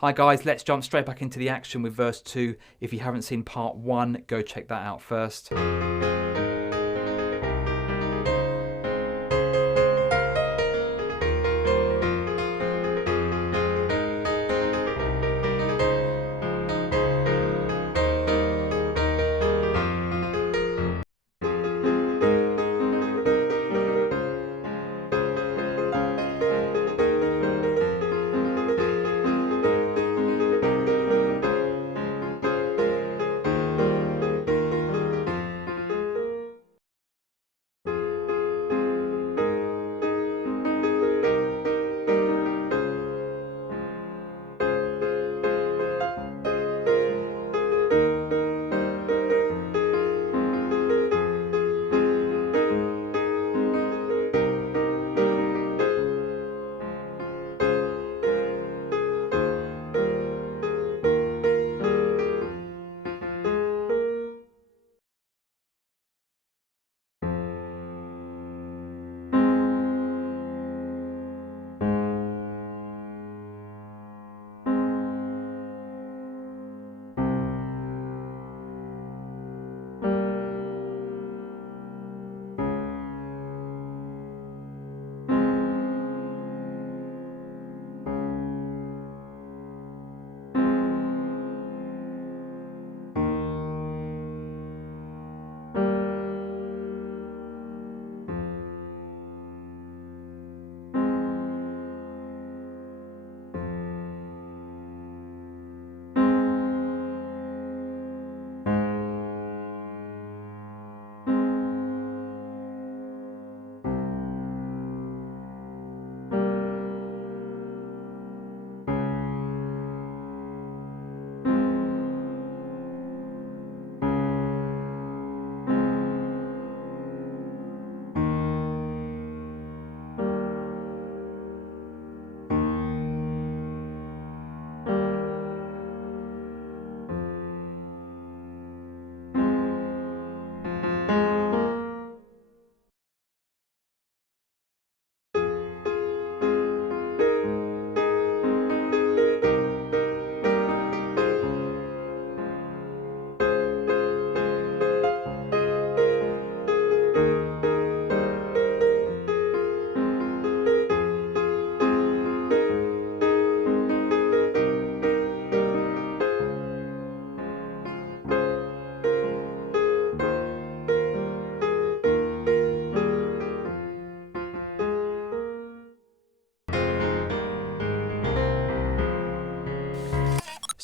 Hi guys, let's jump straight back into the action with verse 2. If you haven't seen part 1, go check that out first.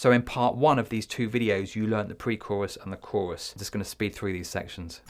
So in part 1 of these 2 videos, you learnt the pre-chorus and the chorus. I'm just going to speed through these sections.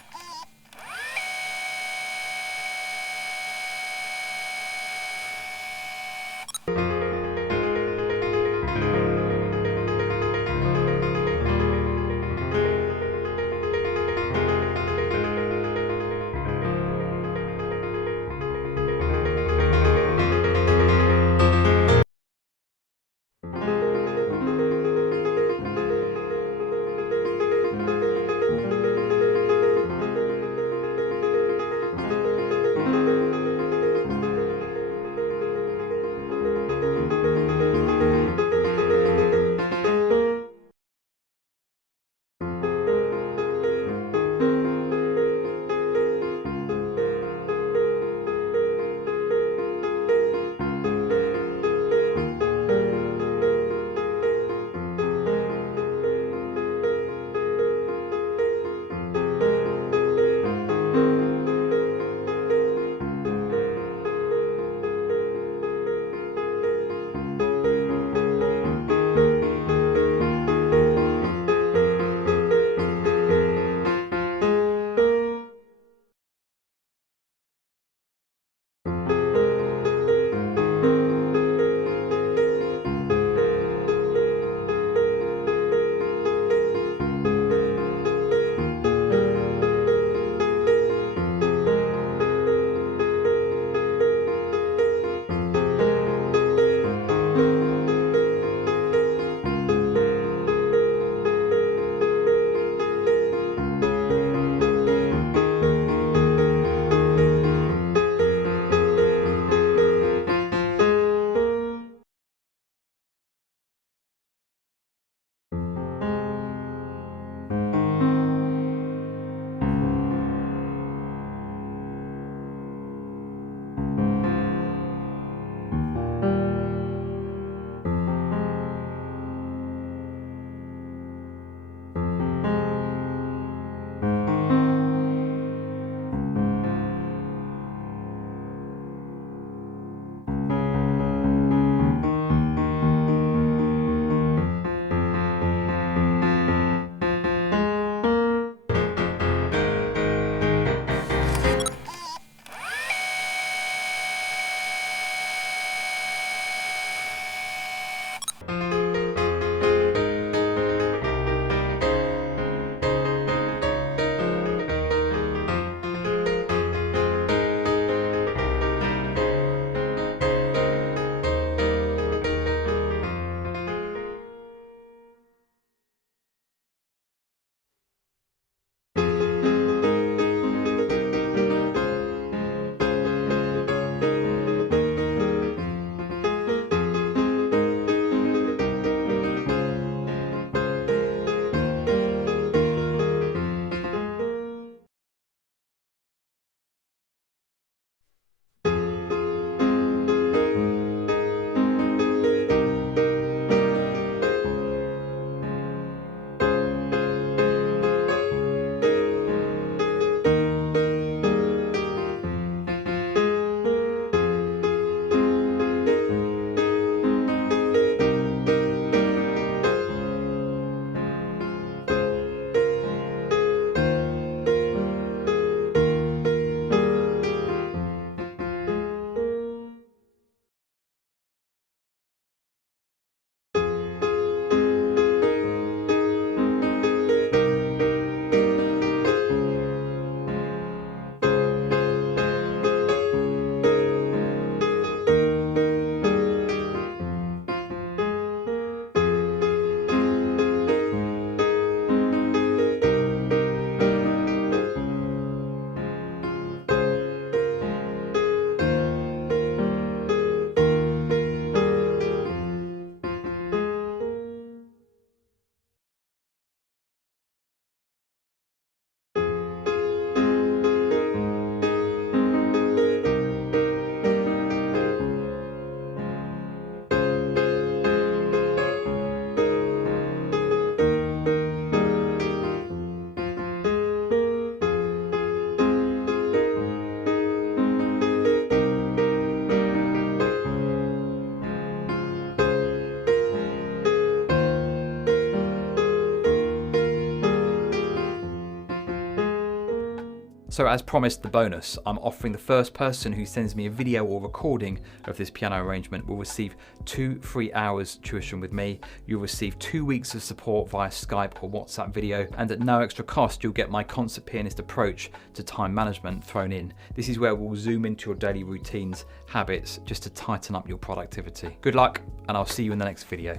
So as promised, the bonus, I'm offering the first person who sends me a video or recording of this piano arrangement will receive 2 free hours tuition with me. You'll receive 2 weeks of support via Skype or WhatsApp video, and at no extra cost, you'll get my concert pianist approach to time management thrown in. This is where we'll zoom into your daily routines, habits, just to tighten up your productivity. Good luck, and I'll see you in the next video.